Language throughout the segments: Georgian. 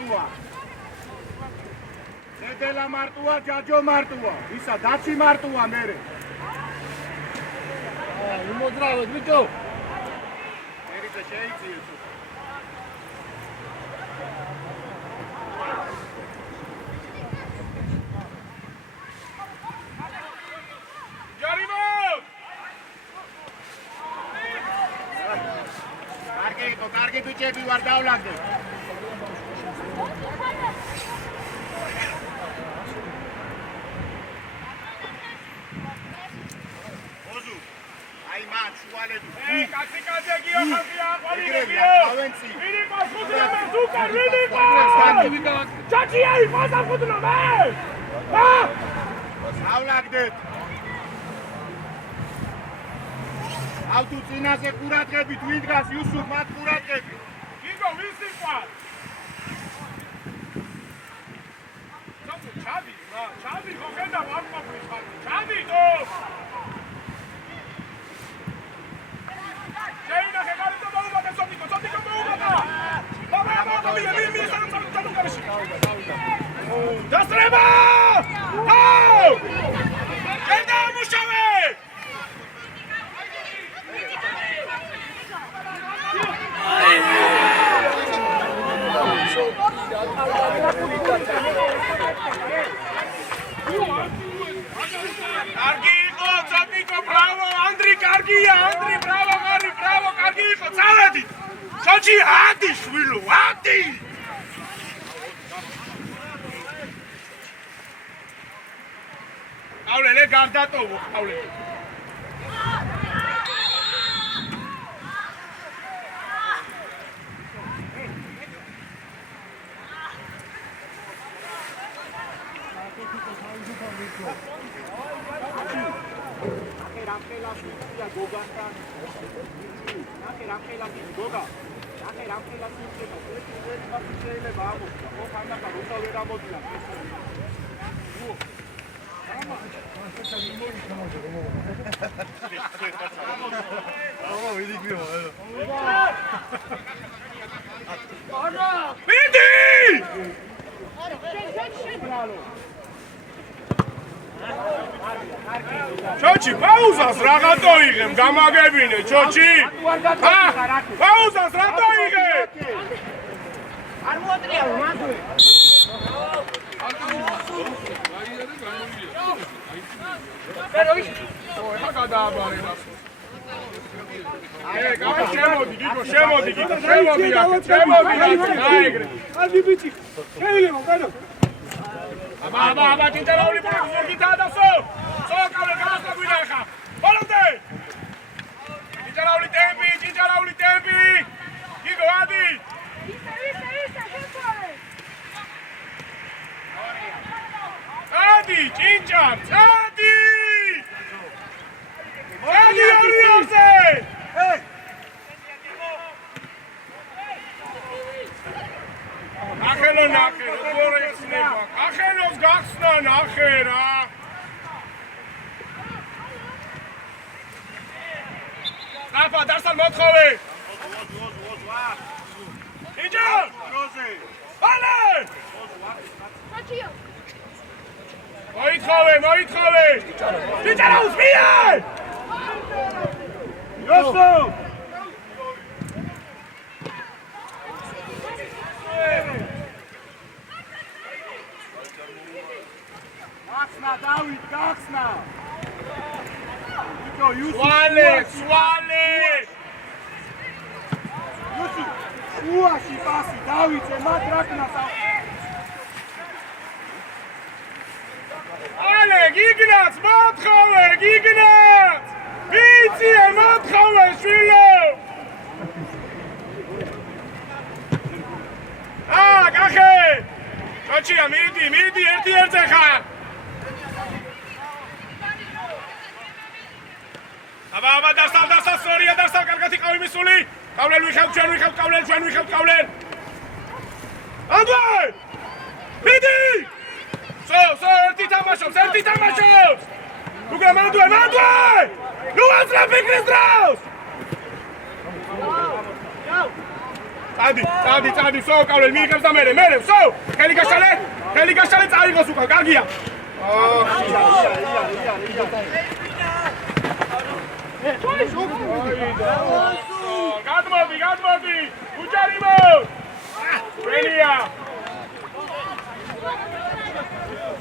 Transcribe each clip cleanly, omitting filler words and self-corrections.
მარტოა. დედელა მარტოა, ჯაჯო მარტოა. ისა დაცი მარტოა მერე. იმოძრავეთ, ბიჭო. მერე შეიძიეს. კარგი ბიჭები ვარ დავლაგდე. ოზუ, აი მან შუალები. კაციკაძე გიო ხალხია, ყვავილებიო. ვინი მასხუთნა მე ზუკარ, ვინი ყავს? ჩაჩი აი მასხუთნა მე. დავლაგდეთ. აუ თუ წინაზე ყურადღებით ვინ დგას იუსუფ მათ ყურადღებით. გიგო ვინ სიყვარ? ჩადი, რა, ჩადი ხო ხედავ არ მოგვის ხარ. ჩადი თო. შეინახე გარეთ მოუბადა სოტიკო მოუბადა. ბაბა მი სანამ გამიში. დასრება! აუ! ხედა მუშავე! კარგი იყო, ცოტიკო, ბრავო, ანდრი, კარგია, ანდრი, ბრავო, კარგი იყო, წავედით. ჩოჩი, ადი, შვილო, ადი. ყავლელე გარდატოვო, ყავლელე. ჩოჩი, პაუზას რაღაცო იღებ, გამაგებინე, ჩოჩი. პაუზას რატო იღებ? არ მოატრია, მანდ. ეხა გადააბარე რას. შემოდი, გიგო, შემოდი. აიგრე. ადი ბიჭი. შეიძლება, გადო. აბა, ჭინჭარაული გითაა დასო. სოკავე გამოსაგვიდა ხა. ბოლომდე. ჭინჭარაული ტემპი. გიგო, ადი. ისა, შეფორე. ადი, ჭინჭარ, ადი. ადი ორიოზე. ნახე, როგორ ეცნება. ახენოს გახსნა, ნახე რა. Rafa, darsan მოთხოვე. იჯო! ბალე! მოითხოვე. ჭიჭარა უსმიე! იოსო! გახსნა, დავით, გახსნა! სვალე! იუსი, შუაში პასი, დავიცე, მათ რაკნას. ალე, გიგნაც, მოთხოვე, გიგნაც! ვიციე, მოთხოვე, შვილო! კახე! ჩოჩია, მიდი, ერთი ხარ! აბა, დასალ, სორია, კარგად იყავი მისული. კავლელ ვიხევ, ჩვენ ვიხევ. ანდვე! მიდი! ერთი თამაშობს! უგრამ ანდვე! ნუ აზრა ფიქრის დროს! წადი, სო კავლენ მიიღებს და მე, სო! ხელი გაშალე, წაიღოს უკან, კარგია. გადმოდი, უჯარიმო! ველია!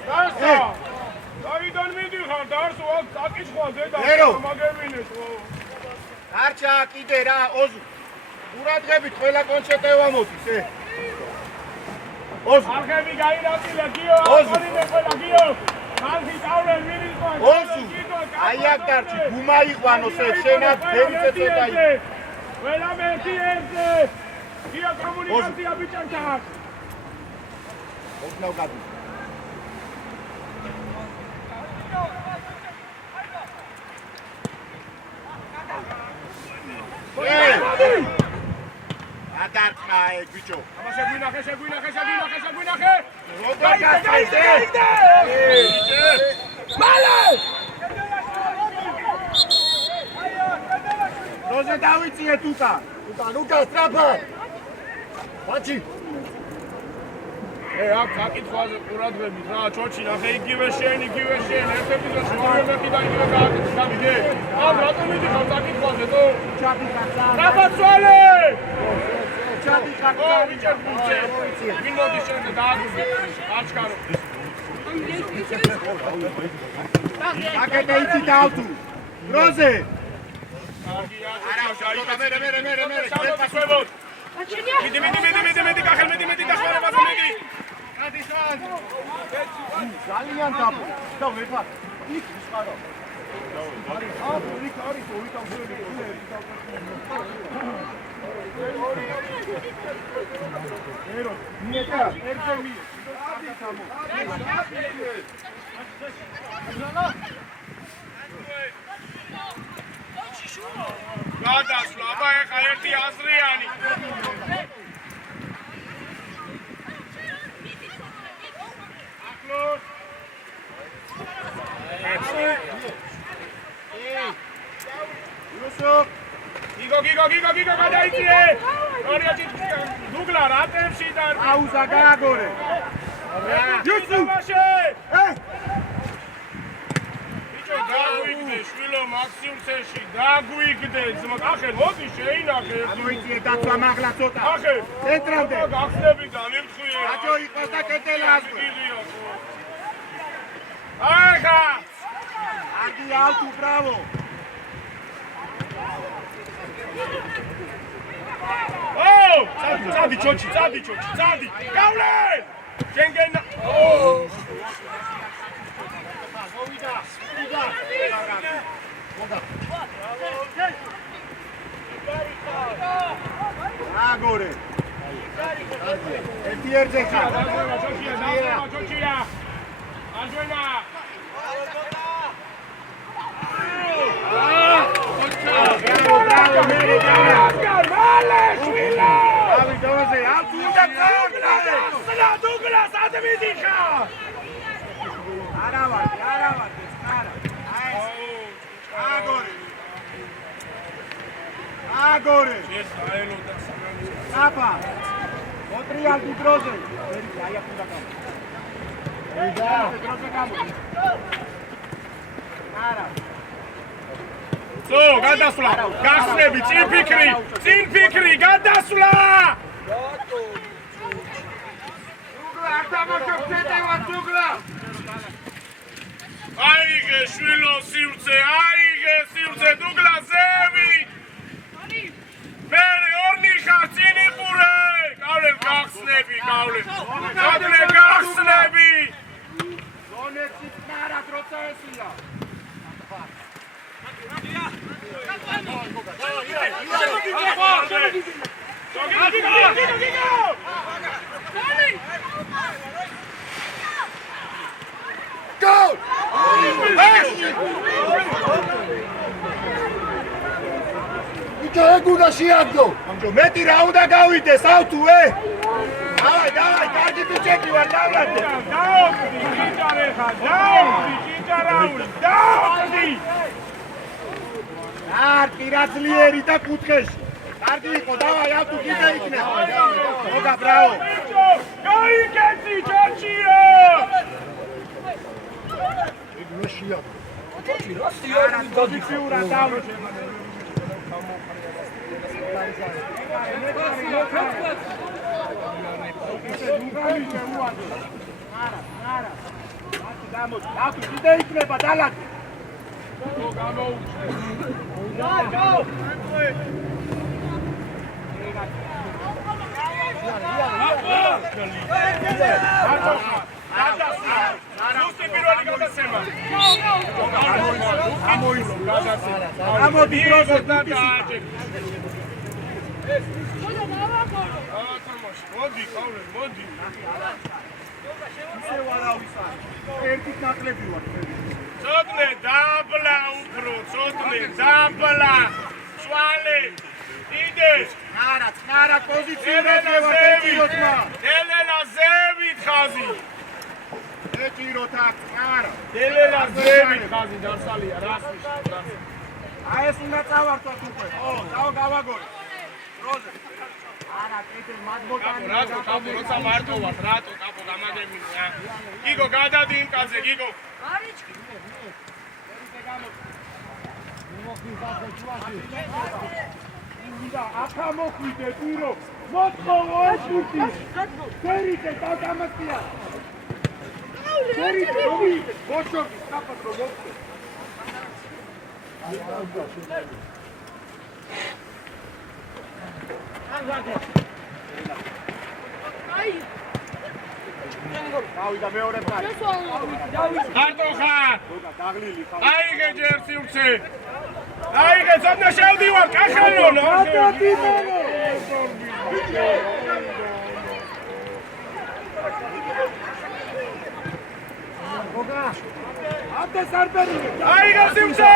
დასა! დავიდან მიდიხარ, დარსო, აკიცხვალ დედა, მაგებინეს ხო? არჩა კიდე რა, ოზუ. ყურადღებით ყველა კონცერტევა მოდის, ოზუ. არხები გაირაფილა, გიო, აკონიმე ყველა, გიო. ხალხი წავლენ მიიღო. ოზუ. აი აქ დარჩი, გუმა იყვანოს შენად დევიცე ცოტა იქ. ყველა მეთი ერთზე. გიო კომუნიკაცია ბიჭებთან. ოდნავ გადი. ადარხა ეგ ბიჭო. აბა შეგვინახე. გაიგე. მალე! როზე დავიწიეთ უკან. უკან სტრაფა. ბაჭი. აქ საკითხვაზე ყურადღებით რა, ჩოჩი ნახე იგივე შენ, ერთ ეპიზოდში მომენტი და იგივე გავიგე. რატომ მიდიხარ საკითხვაზე, თო? ჩაპი ხარცა. დაბაცვალე! ჩაპი ხარცა. ვიჭერ. ვინ მოდის შენზე დააგდე? აჩქარო. აკეთე იცი დავთუ. როზე. მიდი, კახელ, მიდი, დახმარებაზე მიდი. ძალიან დაბო. და ვეფარ. იქ ვისყარო. გადასვლა, აბა ეხა ერთი აზრიანი. ახლოს. გიგო გადაიწიე. ორიაჭი დუგლა რა ტემპში და აუზა გააგორე. იუსუ მაშე. დაგვიგდე შვილო მაქსიმუსში დაგვიგდე ახერ მოდი შეინახე გამოიწიე დაცვა მაღლა ცოტა ახერ ცენტრამდე გახსნები და მივხვიე აჯო იყოს და კეთელა ასვე ახა აგი ალტუ ბრავო წადი ჩოჩი გავლენ შენგენ აგორე ერთი ერთზე ხარ ჩოჩია აჯვენა ბრავო მერე მალე შვილო ავი დოზე ალტუ უნდა წააგდე დუგლას ადმიდიხარ არა ვარ ეს არა აგორე ეს აელოდა სანამ აბა მოტრიალდი დროზე აი აქ უნდა გამო დროზე გამო არა სო გადასვლა გახსნები წინ ფიქრი გადასვლა დუგლა არ დამოჩობ ცეტევა დუგლა აიღე შვილო სივრცე დუგლა ზევი მერე ორნი ხარ წინ იყურე გავლენ გახსნები ზონეცით ნარა დროცა ესია Go! Იცი ეგუნა შეაგდო. ამჯო მეტი რა უნდა გავიდეს ავთუე? დავაი, კარგი ბიჭები ვარ, დავადე. დაუხდი, ჭიჭარე ხარ, დაუხდი. არტი რა ძლიერი და კუთხეში. კარგი იყო, დავაი, ავტო კიდე იქნება. მოგა, ბრავო. გაიგეცი, ჩაჩია! ეგრეშია. პოზიციურად დავუშვე. ავტო კიდე იქნება, დალაგე. ერთით ნაკლები ვარ. ცოტნე დაბლა უფრო, ცოტნე დაბლა. სვალი. იდე. ნარა პოზიციურად ევარ. დელელა ზევით ხაზი. ეჭიროთ აქ, ნარა. დელელა ზევით ხაზი დასალია, რას ნიშნავს? აი ეს უნდა წავართოთ უკვე. ო, გავაგორი. როზე. არა, კიდე მადმოტანი. რატო კაპო როცა მარტო ვარ, რატო კაპო გამაგებინე? გიგო გადადი იმ კაცზე, გიგო. არიჩქი. უნდა აკა მოხვიდე პირო. მოთხოვო ეს ფუტი. ფერიტე დაგამატია. ფერიტე მოვიდე. ბოშოგი კაპატრო მოხდე. აი. დავიდა მეორე პარი. მარტო ხარ. დაღლილი ხარ. აიღე ჯერ სივრცე. აიღე ცოტა შევდივარ, კახალონო. აბა სარბერი. აიღე სივრცე.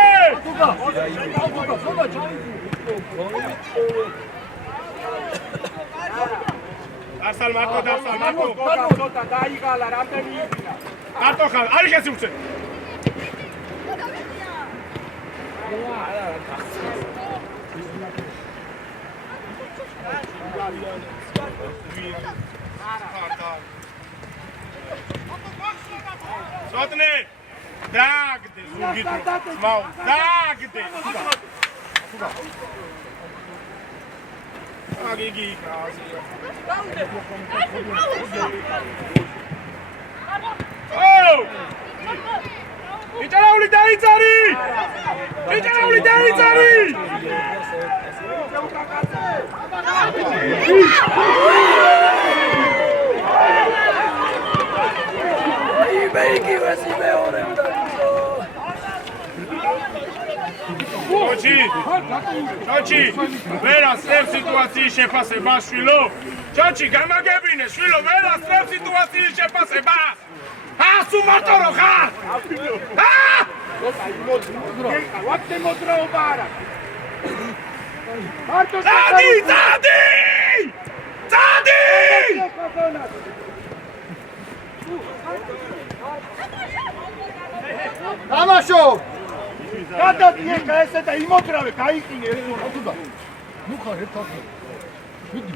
დასალ მარტო, დასალ მარტო. ცოტა დაიღალა, რამდენი იქნა. მარტო ხარ, აიღე სივრცე. ცოტნე დაგდე ზურგით მაუ დაგდე აგიგი ო იჭარაული დაიწარი იჭარაული დაიწარი ჩოჩი, ვერ ასწრებ სიტუაციის შეფასება, შვილო. ჩოჩი, გამაგებინე, შვილო, ვერ ასწრებ სიტუაციის შეფასება. სულ მარტო რო ხარ? ვაფშე მოძრაობა არა. წადი! დამაშო! გადადიე ესე და იმოძრავე, გაიყინე ეს თუდა. ნუ ხარ ერთად. მიდი.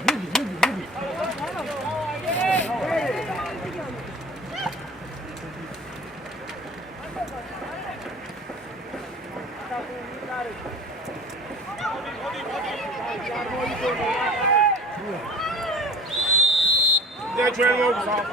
და ჩვენ მოვსავ.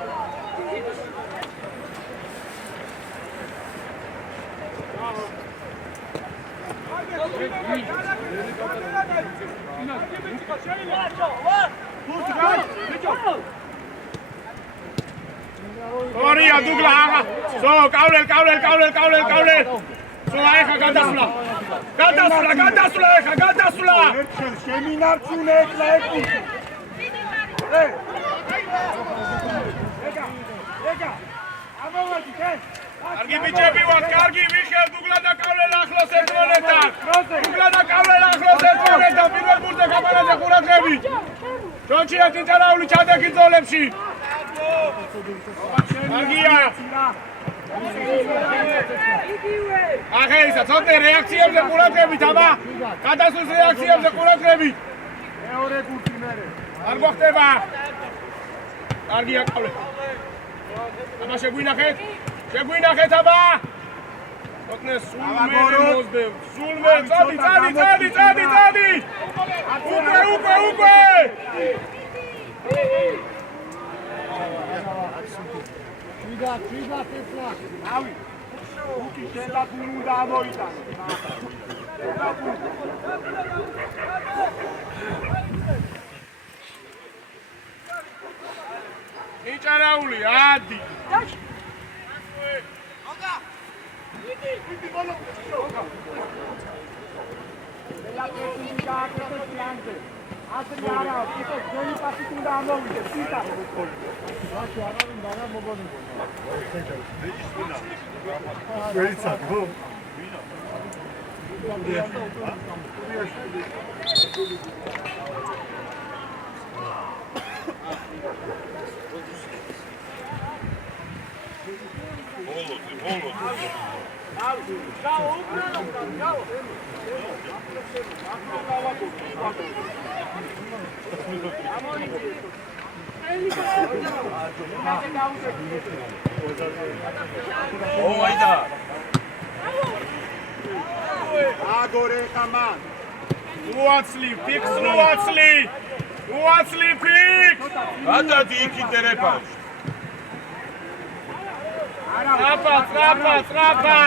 ორია დუგლა აღა. სო, კავლელ. სო, აიხა გადასვლა ეხა, გადასვლა. ერთხელ შემინარჩუნე ეხლა ეკუთი. ეგა. ამოვადი ჩვენ. კარგი ბიჭები ვართ, კარგი მიხელ დუგლა და კავლელ ახლოს ერთმანეთთან. პირველ ბურთზე გამარაზე ყურადღებით. ჩონჩია ჭიჭარაული ჩადექი ძოლებში. კარგია. ახლა ისა ცოტა რეაქციებზე ყურადღებით, აბა. გადასვლის რეაქციებზე ყურადღებით. მეორე გუნდი მერე. არ გვახტება. კარგია ყავლე. აბა შეგვინახეთ. შეგვინახეთ აბა. ოტნე სულმე მოსდე. სულმე წადი. უკვე. Čuda tesla. Avi. Uki šenda punu da amorita. იჭარაული, ადი. ოგა. Uki bolo. Ela precisa que plante. Asli ara, isso goli pasi tunda amorita. Sita. Başı aranın bana mobanı. Verica, go. Agore taman. უაცლი, ფიქს უაცლი. უაცლი ფიქს. გადადი იქიტერება. Ტრაპა.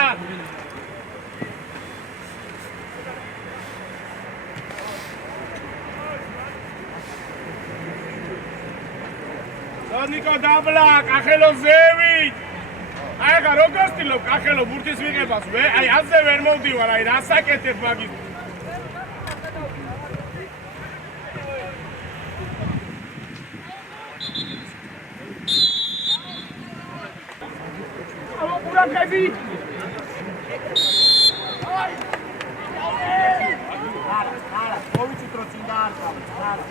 ნიკო დაბლა, კახელო ზევით. აი ახლა როგორ სტილობ კახელო ბურთის ვიღებას მე? აი ასე ვერ მოვდივარ, აი რასაკეთებ მაგის? ურაგები. არა, მოვიცით რომ წინ დაარქავთ, არა.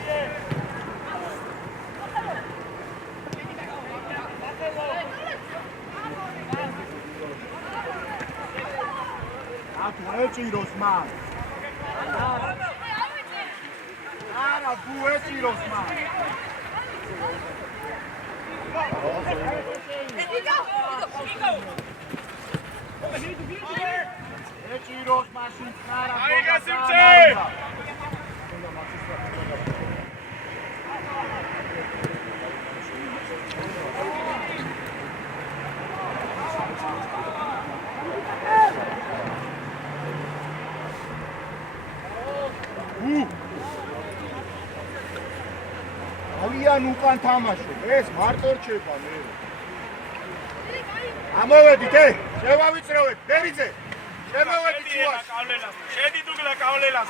ატუ ეჭიროს მან. არა, ბუ ეჭიროს მან. ეჭიროს მაშინ არა. აი გასიმჩე. ალიან უკან თამაშობ, ეს მარტო რჩება მე. ამოვედით, შევავიწროვეთ, ბერიძე. შევავედით შუაში. შედი დუგლა კავლელას.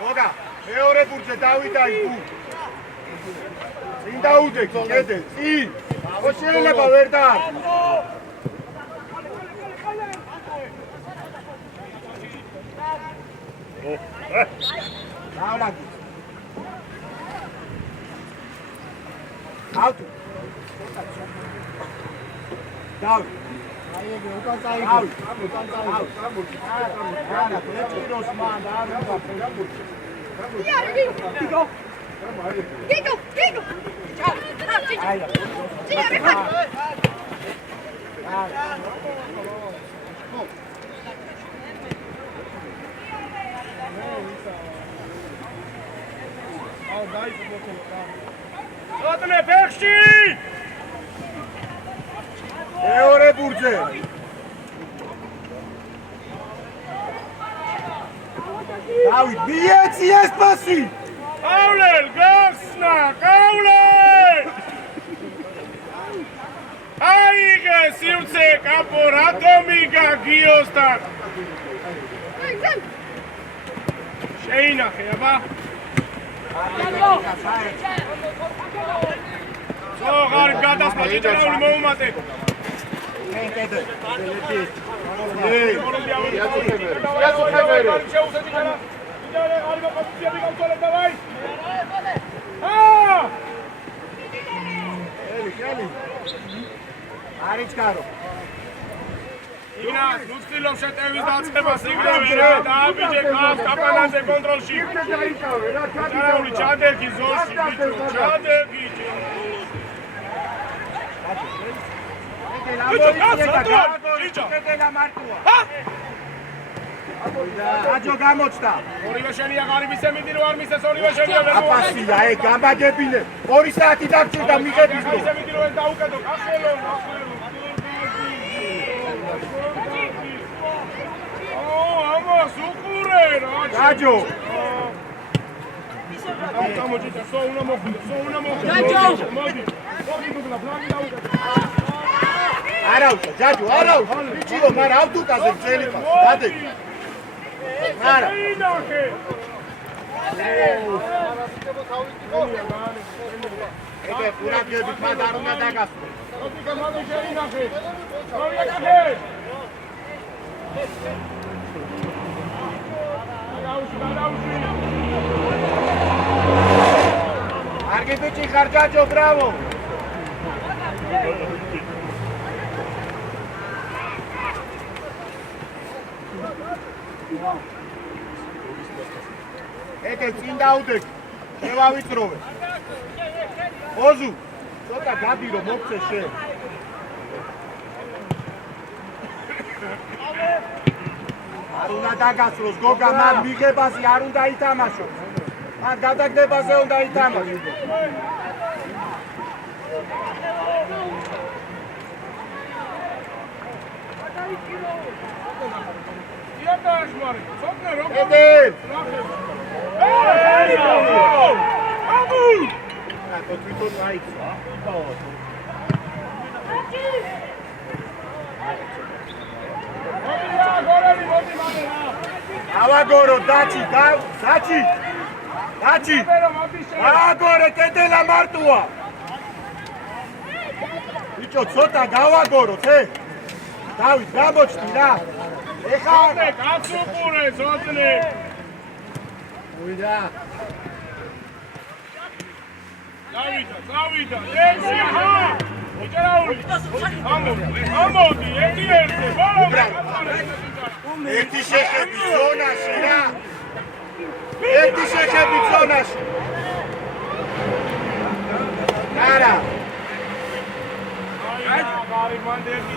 მოგა, მეორე ბურთზე დავიდა ის ბუ. წინ დაუდე, კედელ, წინ. ხო შეიძლება ვერ დაარქვა. დავლაგე. აუტ. დავ. აი ეგ უკან წაიგო. უკან წაიგო. არა, ეჭიროს მან და არ უნდა პროგრამული. გიგო. აი. აუ დაიწყო. ოტნე ფეხში. მეორე ბურთზე. დავით, მიეცი ეს პასი. ყავლელ, გახსნა, ყავლელ. აიღე სივრცე კაპო რატომი გაგიოსთან. შეინახე, აბა. ზოღარ გადასმა იჭრაული მოუმატე. კედელ. არის გარო. იგნას, ნუ ცდილობ შეტევის დაწყებას იგნევე რა, დააბიჯე კავს კაპანაზე კონტროლში. ჭარაული ჩადერგი ზოლში, ბიჭო, ჩადერგი. ბიჭო, ბიჭო. აჯო გამოჩნდა. ორივე შენია ღარიბის ემიდი რო არ მისეს ორივე შენია ვერ აფასია, გამაგებინე. 2 საათი დაგჭირდა მიღების დრო. ემიდი რო ეს დაუკეთო, კახელო. ამას უყურე რა. აჯო. გამოჭიტა, სო უნდა მოხვიდე. აჯო. მოდი. მოდი გუგლა, ბლანკი დაუკეთო. არაუშა, ჯაჯო, არაუშა. ბიჭიო, მაგრამ ავტუკაზე ძელი ხარ. დადეგი. არა. ეგ ყურადღებით მათ არ უნდა დაგასწრო. კარგი ბიჭი ხარ ჯაჯო, ბრავო. ეგ წინ დაუდეკ. შევავიწროვე. ოზუ, ცოტა გადირო მოგცე შენ. არ უნდა დაგასროს გოგა, მან მიღებაზე არ უნდა ითამაშოს. მან გადაგდებაზე უნდა ითამაშოს. ედენ! აკო თვითონ აიცა. ავაგორო დაჩი, დაჩი. დაჩი. აგორე კედელა მარტოა. ბიჭო, ცოტა გავაგოროთ, დავით, გამოჩნდი რა. ეხა გაცუყურე ზოწლი. უიდა. დავიდა. ეცია ხა. იჭრაული. ამოდი, ერთი. ერთი შეხები ზონაში რა. ერთი შეხები ზონაში. არა.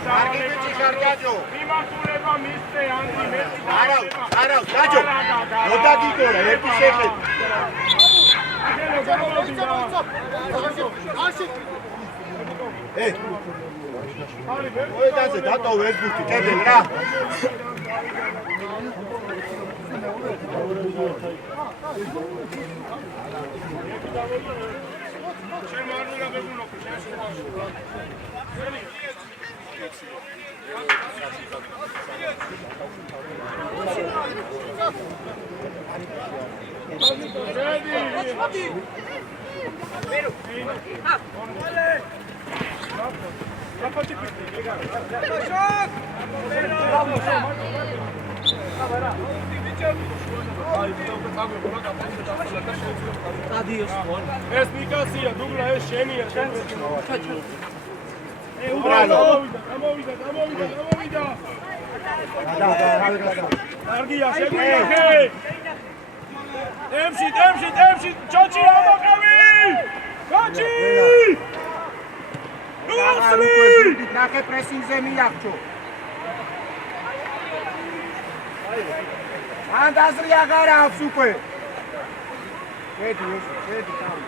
კარგი ბიჭი ხარ ჯაჯო. მიმართულება მისცე ანტი მეტი. არა, ჯაჯო. მოდაგიგორა ერთი შეხები. ოედაზე დატოვე ეს ბურთი, კედელ რა. შენ მარულა ბეგუნო, შენ შევაშო. ეს მიკასია, დუბლა ეს შენია, შენ გამოვიდა. კარგია, შემიგახე. ემში, ჩოჩი ამოყევი! ჩოჩი! ნუასლი! ნახე პრესინგზე მიაღწო. ანდაზრი აღარ აქვს უკვე. შედი თავი.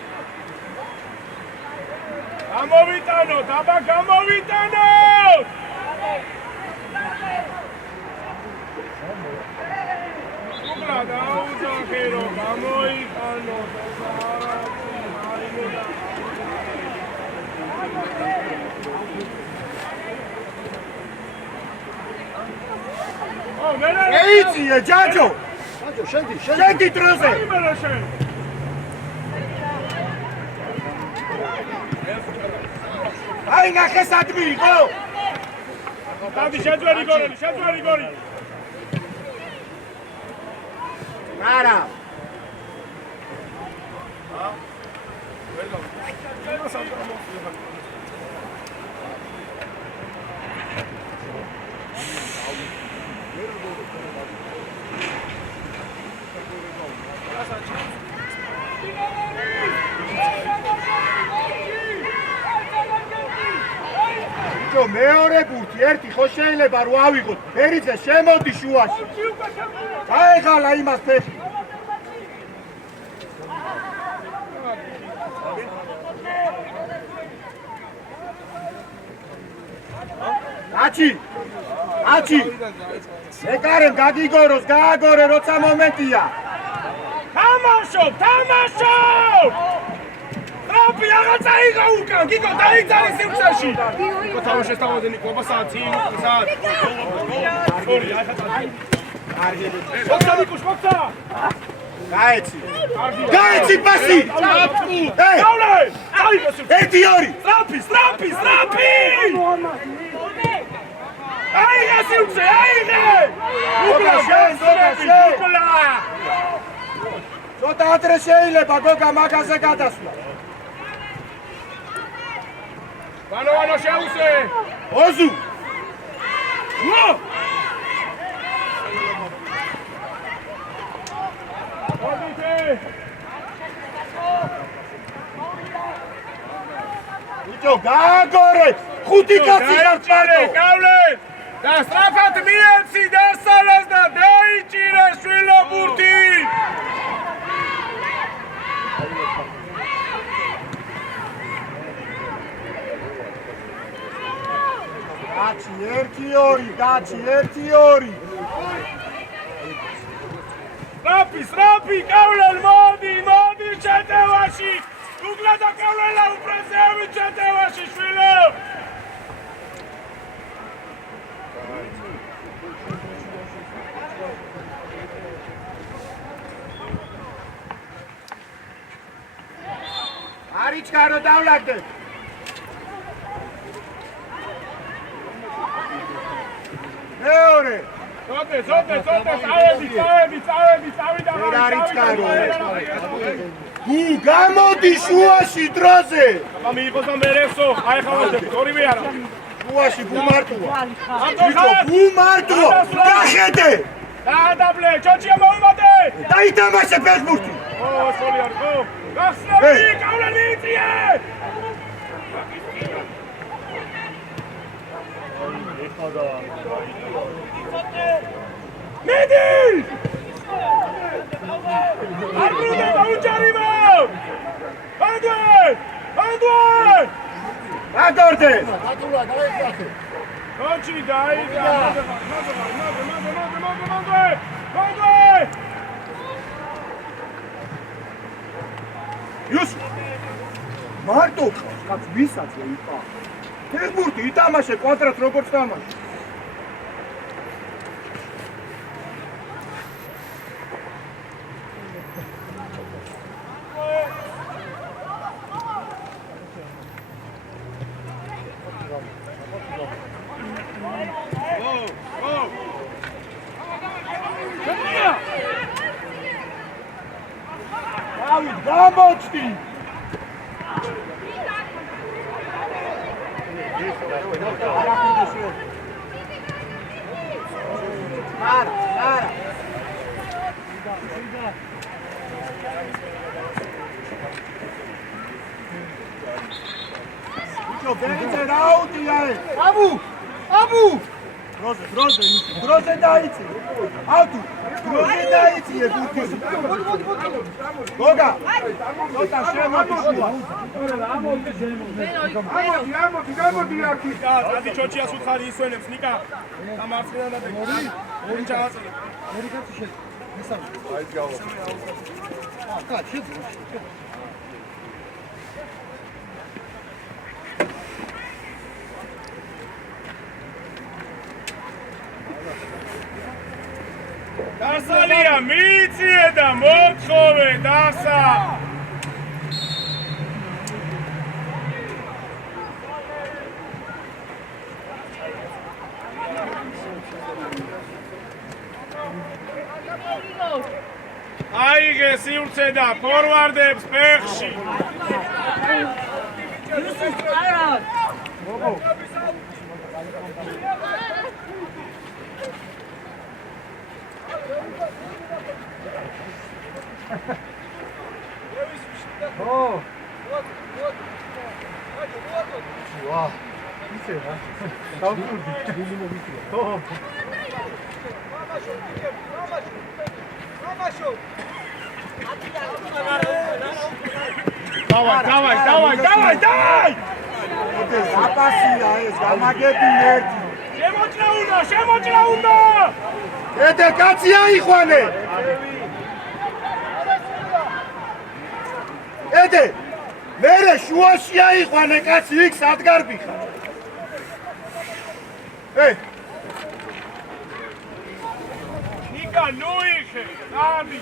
გამოვიტანოთ, აბა გამოვიტანოთ! უკლა დაუძახერო, გამოიყანოთ. ეიცია ჯაჯო. შედი დროზე. აი ნახე სადმი იყო. დადი შეძვერი გოლი. არა. ბიჭო, მეორე ბურთი, ერთი ხო შეიძლება რო ავიღოთ. ფერიძე შემოდი შუაში. გაეღალა იმას ფეხი. აჩი ეკარემ გაგიგოროს, გააგორე, როცა მომენტია. თამაშობ! ტრაპი აღაცა იღო უკან, გიგო დაიძარი სივრცეში. გიგო თამაშეს თავადენი კვებასაა ცილ საათ. ორი ახლა. მოხდა ნიკუშ, მოხდა. გაეცი პასი. გავლე! აიღო სივრცე. 1-2. ტრაპი! აიღე სივრცე, აიღე! უკლა შენ! ცოტა ადრე შეიძლება გოგა მაგაზე გადასვლა. ვანო შეუსე! ოზუ! ნო! ბიჭო, გააგორე! ხუთი კაცი ხარ პარტო! გავლე! და სწრაფად მიეცი დასალას და დაიჭირე შვილო ბურთი! გაჩი 1-2, გაჩი 1-2. სრაფი, გავლენ, მოდი შეტევაში! უკლა და გავლენა უპრესეები შეტევაში, შვილო! არიჩკარო დავლაგდე. მეორე. ზოდე, წავედი, წავიდა. არიჩკარო. გამოდი შუაში დროზე. აბა მიიღოს და მერესო, აი ხავდები, ორივე არა. შუაში ბუმარტოა. ბიჭო, ბუმარტოა. გახედე. დაადაბლე, ჩოჩია მოიმატე. დაითამაშე ფეხბურთი. ო, სოლი არ ხო? გახსნები, გავლენი იწიე. მედი! არ ბრუნდა დაუჭარიმო! ანდვე! აკორდე! ჩოჩი დაიდა. იუს! მარტო ხავს, კაც ვისაც ეიპა. ფეხბურთი ითამაშე კვადრატს როგორც თამაში. გამოჩდი! დროზე დაიცი. ავტუ, დროზე დაიციე ბურთი. გოგა, ცოტა შემოდი შუა. გამოდი აქ. დადი ჩოჩიას უთხარი ისვენებს ნიკა. ამ არციდან და ორი ჩავაწოდე. ორი კაცი შე. მესამე. აი გავა. დასალია მიიწიე და მოთხოვე დასა. აიღე სივრცე და ფორვარდებს ფეხში. ვა, ისე რა. დავაი! აპასია ეს, გამაგებინე ერთი. შემოჭრა უნდა! ედე კაცი აიხვანე! ედე! მერე შუაში აიხვანე კაცი იქ სადგარბი ხარ. ნიკა ნუიხე, ამი.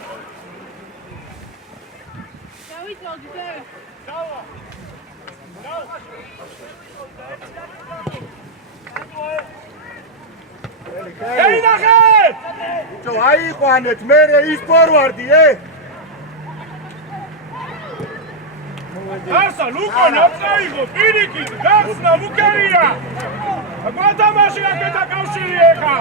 აიყვანეთ მერე ის ფორვარდი დასა ლუკო ნაცაიღო პირიქით გახსნა მუკერია გვათამაში აკეთა კავშირი ეხა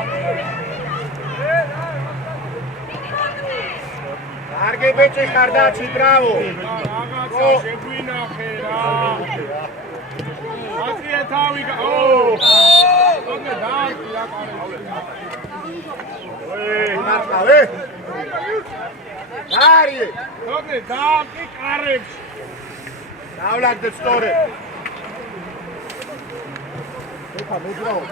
კარგი ბეჭი ხარ დაჩი ბრავო რაღაცა შეგვინახე რა აწია თავი ოკე დააკი რა მარტავე არი ოკე დააკი კარებს დავლაგდეთ სწორედ ეხა მოძრაო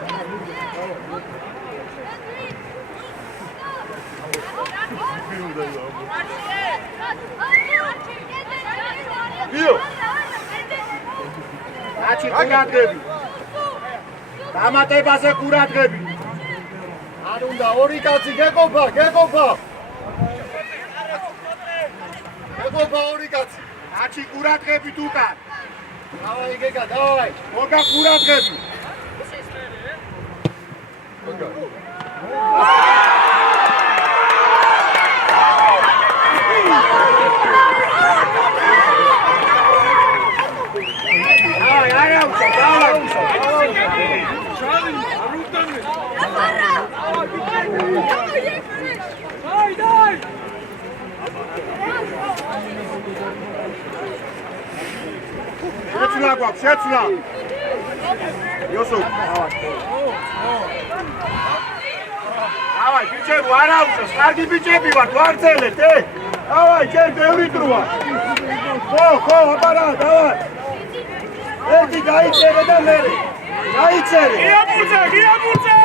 იო აჩი ყურადღები დამატებაზე ყურადღები არ უნდა ორი კაცი გეყოფა ორი კაცი აჩი ყურადღებით უკან დავაი გეგა დავაი მოგა ყურადღები შეცვლა გვაქვს, შეცვლა. იოსო. დავაი, ბიჭებო, არ აუწევს, კარგი ბიჭები ვართ, ვარძელეთ, დავაი, ჩვენ ბევრი დროა. ხო, აბარა, დავაი. ერთი გაიწერე და მერე. გაიწერე. გიაბურძე!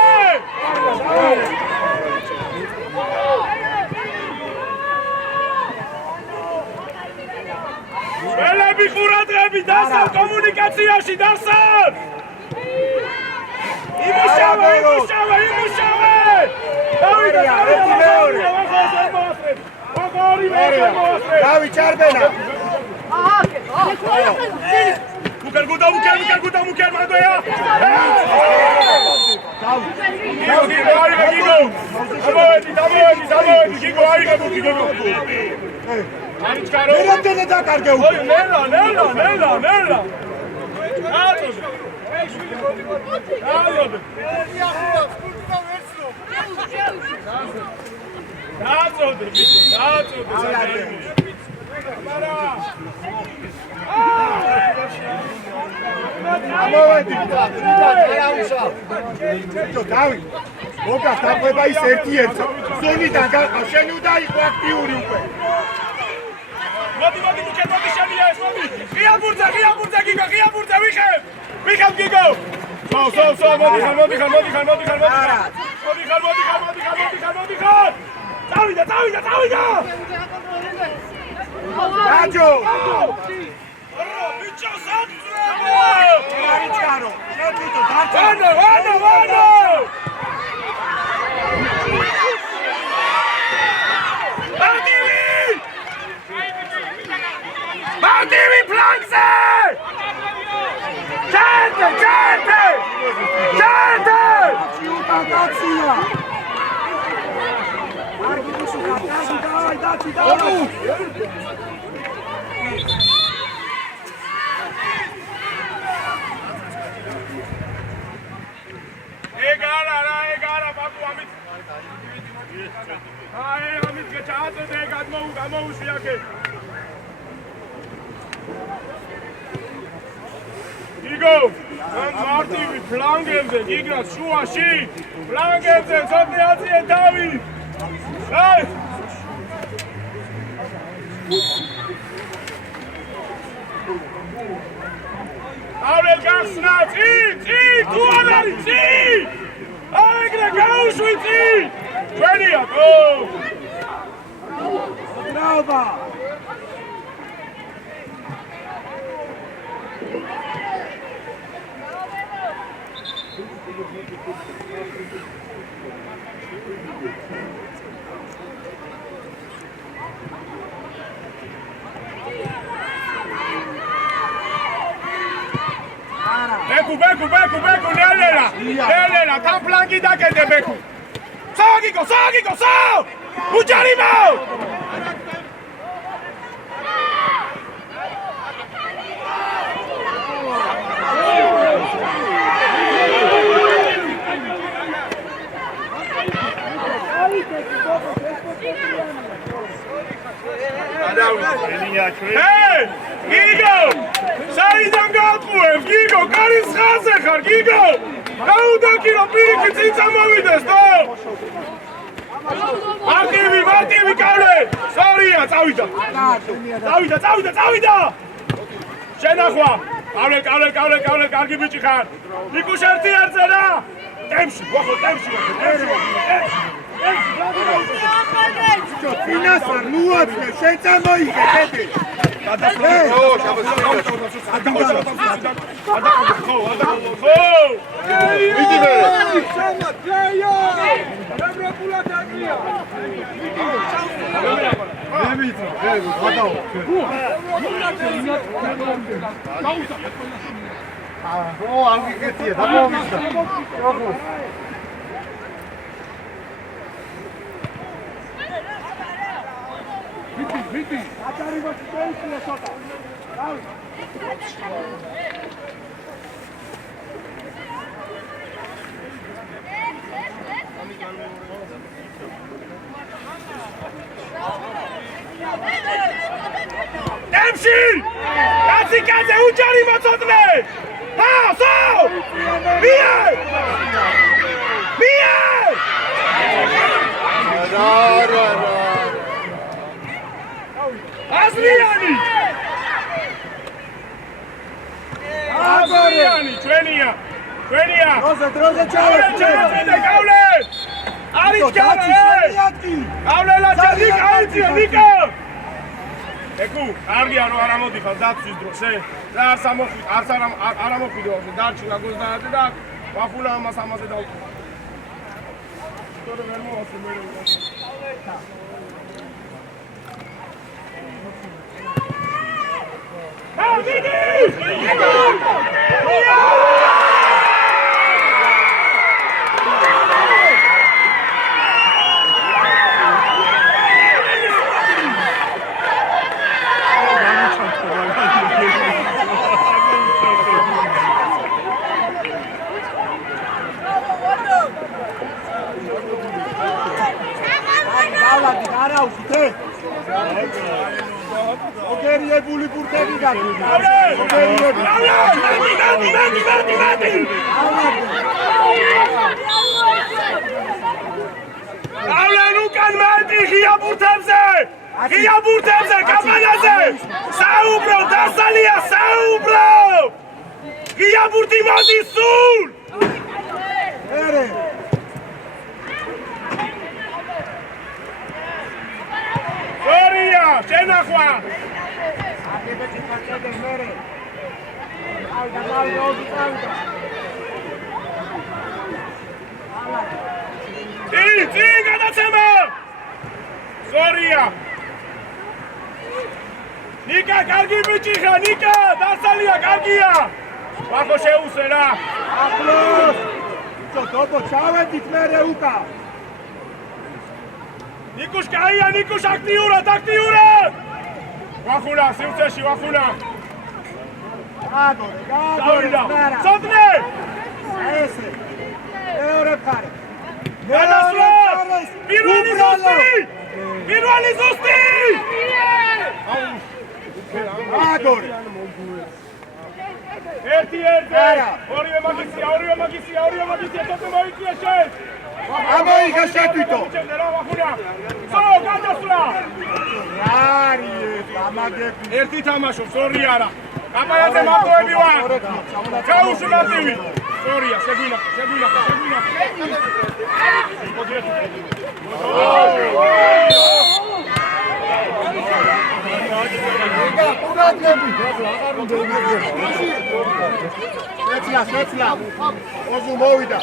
ველები ყურადღები დასალ კომუნიკაციაში დასალ! იმუშავე! დავიდა! დავი ჩარბენა! მუკერ მანდოია! დავოედი, გიგო, აიღებო, გიგო! მე რამდენი დაკარგე უკვე? ნელა! დააწოდე. ამოვედი და აუშავ. დავი, მოგა დაყვება ის ერთ-ერთი. ზონიდან გაყავ, შენ უნდა იყო აქტიური უკვე. მოდი შემია ეს მოდი. ღიაბურძე ვიხებ გიგო. სო მოდი ხარ. მოდი ხარ. წავიდა. გაჯო. ბიჭო საძრე. არიჩარო. შენ თვითონ დარჩა. ვანო. მარტივი ფლანგზე! ჩერტე! კაცია! არ გუშუხა, დაჩი. ეგარა ბაბუ ამით. ამით გაჩააწოდე გამოუშვიაკე. გიგო გიგო მარტივი ფლანგებზე გიგრას შუაში ფლანგებზე სოციაციე თავი აი ავრე გახსნა წი თუ არ არის წი აიგრე გაუშვიცი ჩვენია გო Brava! Beku, Nelena, tam planki da che te Beku. Sagigo, so! Ujarimo! Hey! Gigo! Saidam gapruev, Gigo, karis khaze khar, Gigo! Gaudakiro piriki tsitsa movides, no! Mativi, kavle! Sorry-a, წავიდა! შენახვა! კავლე, კარგი ბიჭი ხარ! ნიკუშ ერთი რა! ტემში! Finasar, nuatsne, შენ წამოიგე, დედი! Temshi! Kaze, ujarimo moțodne! Ha, so! Mie! Asliani, ჩვენია! დროზე ჩავე! გავლე! არის გავლე! გავლე ლაჩი, ნიკო! ეკუ, კარგია რომ არ ამოდიხარ დაცვის დროს, და არ ამოხვიდო, დარჩი გაგოზდაადე და ვახულა ამაზე დავკო. თორე ვერ მოასე მე. ოგერიებული ბურთები გაგვიდა. Avlen ukან მეტი ღია ბურთებზე, კაპანაზე! საუბრო, დასალია, საუბრო! ღია ბურთი მოდის სულ! ერე Sorry-a, შენახვა! აგებეთი ხარჭადე მერე. ავდა. წი, გადაცემა! Sorry-a! ნიკა, კარგი ბიჭი ხარ, ნიკა, დასალია, კარგია! ვახო შეუსე რა! ახლოს! დობო, ჩავედით მერე უკა! ნიკუშ, კაია, ნიკუშ, აქტიურად! ვახულა, სივრცეში, ვახულა! გაგორე, მარა! სოდნე! ესე! მეორე ფარე! გადასვლა! პირველი ზუსტი! გაგორე! ერთი ორივე მაგისია თოთე მოიწია შენ ამოიღე შეტვიტო სო გადასვლა ერთი თამაშობს ორი არა კაპარაძე მარტოები ვარ ჩაუშულატივი სორია შეგვინახე შეცლა ოზუ მოვიდა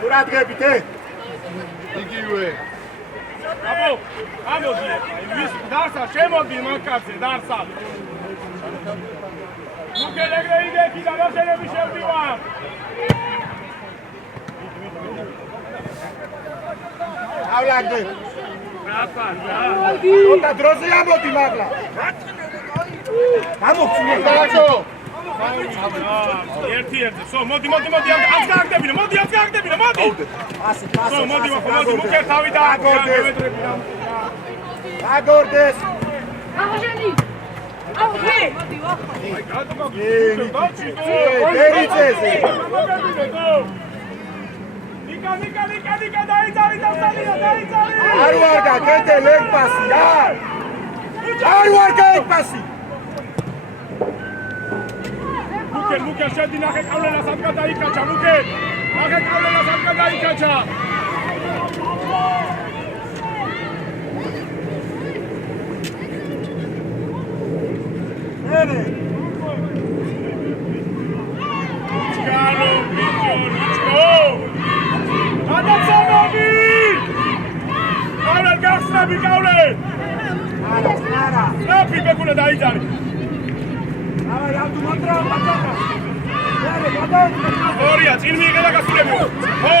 ყურადღებით იგივე ამოდი დარსა შემოდი მანკაცე დარსა მუკელეგრე იდექი და ნახელები შევდივარავლაგდე ოტა დროზე ამოდი მაგლა გამოგწუნე დააჭო ერთი სო მოდი ამ გაგდებინე მოდი სო მოდი მუკერ თავი და აგორდეს აღჟენი აუღე დერიძეზე ნიკა დაიძარი არ ვარგა კეთე ლეგპასი არ ვარგა ეგპასი მუკერ შედი ნახე კავლენას ამკა დაიკაჩა ბეკუნა დაიძარი ორია წინ მიიღე და გასულებო ხო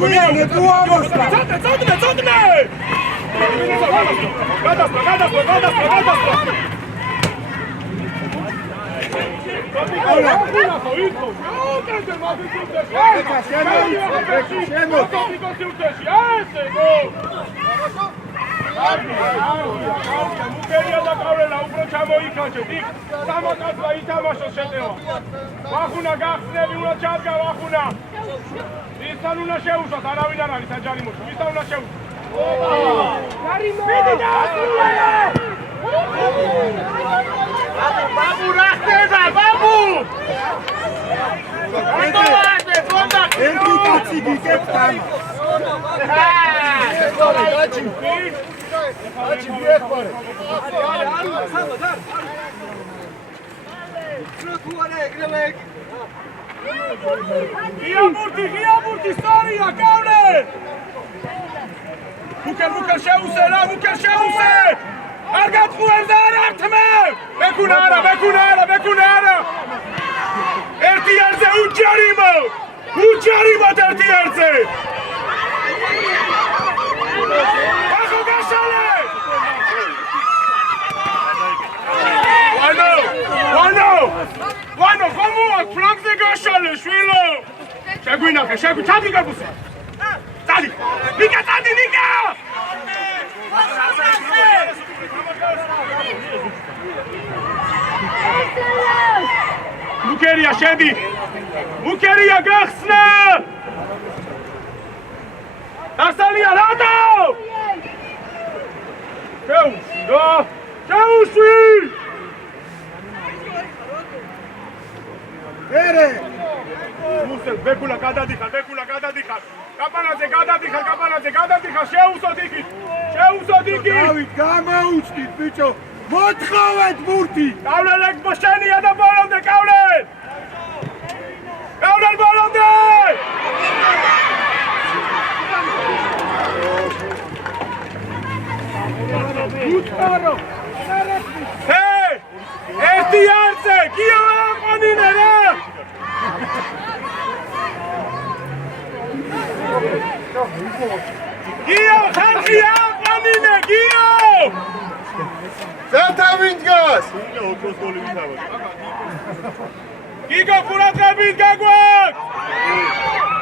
გუნიანი თუ ამოსტა წოდნე გადასწრო მუკერია და კავლენა უფრო ჩამოიქაჩეთ იქ სამაკაცვა ითამაშოს შეტევა ვახუნა გახსნები უნდა ჩადგა ვახუნა ისთან უნდა შეუშვათ არავინ არ არის საჯარიმოში ისთან უნდა შეუშვათ მიდი დაასრულე ბაბუ რა ხდება ბაბუ ერთი კაცი გიგებს თან Aci biekpare. Ghiamurti, storia, Kaule! Mukar sheuse! Argat Muerzar artme! Bekunara! Erti yerze uccarimo erti yerze! Wano, komu, flank gashale, shvilo. Sheguinake, chadi garbuse. Tadi, Nika. Mukeria shedi. Mukeria gaxna. Darsalia rado. Cheushi. Bekula gadadikha. Kapanadze gadadikha. Sheusodiki. დავით გამოუჩდით ბიჭო. მოთხოვეთ ბურთი. კავლელეკ მოშენია და ბოლომდე კავლენ ბოლომდე. უთხარო. ერთი არზე გიო აყონინე რა. Gio, Hansi, Anine, Gio! ზეთავინ დგას. გიგო ყურადღებით გაგვაქვს!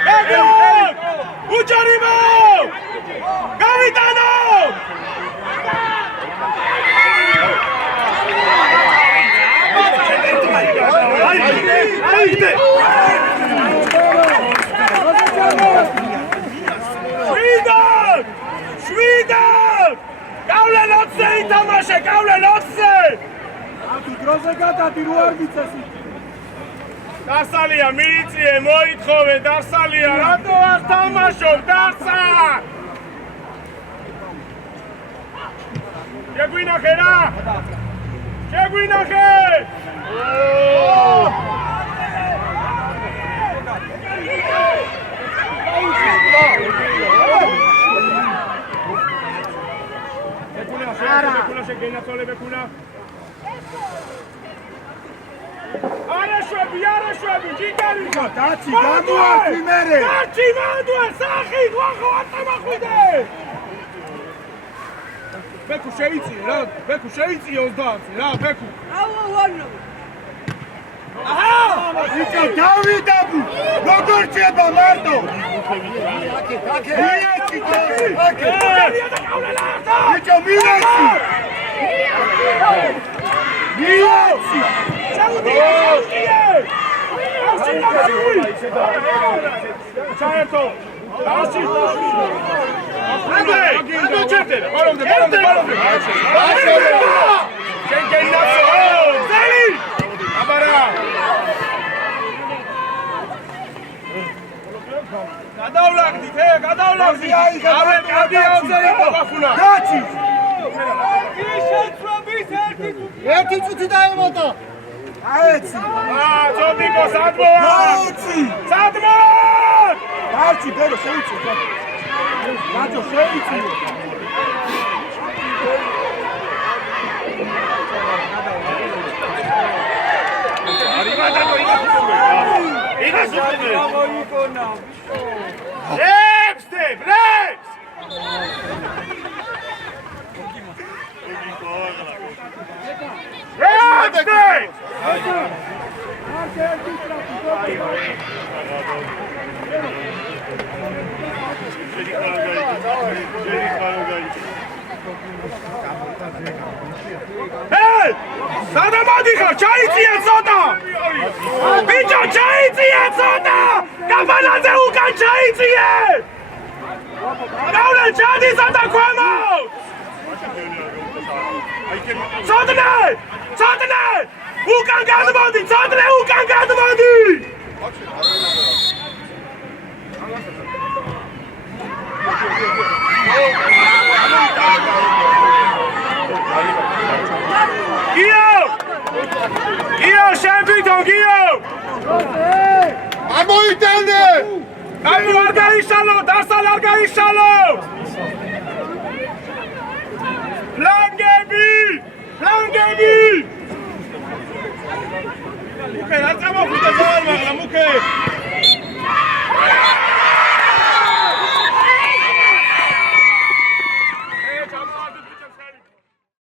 გაგვაქვს! უჯარიმო! გავიტანო! შვიდად! გავლენ 20-ზე ითამაშე, გავლენ 20-ზე! თუ დროზე გადადი რო არ მიწესი. დარსალია, მიიწიე, მოითხოვე, დარსალია, რატო არ თამაშობ, დარსა! შეგვინახე რა! შეგვინახე! ბეკუნა შეგენაცვალე ბეკუნა. არაშვები, ჯიგარიშა. დაცი, გამოართი მერე. დაცი, მანდუე, სახი, ღვახო, ატამახვიდე. ბეკუ შეიწიე რა, ბეკუ შეიწიე 20-ზე რა, ბეკუ. აჰა! იცი დავიდაბუ. როგორ ჭება მარტო? მიეცი დაცი. იცი მიეცი. მიეცი. საერთო დასი გადავლაგდით, დაცი. ერთი წუთი დაემატა. აეცი. წოდიკო სადმოა! დაუცი. სადმო! დაცი, ბერო შეიცი. რაჯო შეიცი. სადამოდიხარ, ჩაიწიე ცოტა! ბიჭო, ჩაიწიე ცოტა! კაბანაზე უკან ჩაიწიე! გავლენ ჩადი ცოტა ქვემოთ! ცოტნე! უკან გადმოდი, ცოტნე უკან გადმოდი! გიო, შენ თვითონ გიო! არ მოიტანე! არ გაიშალო, დასალ არ გაიშალო!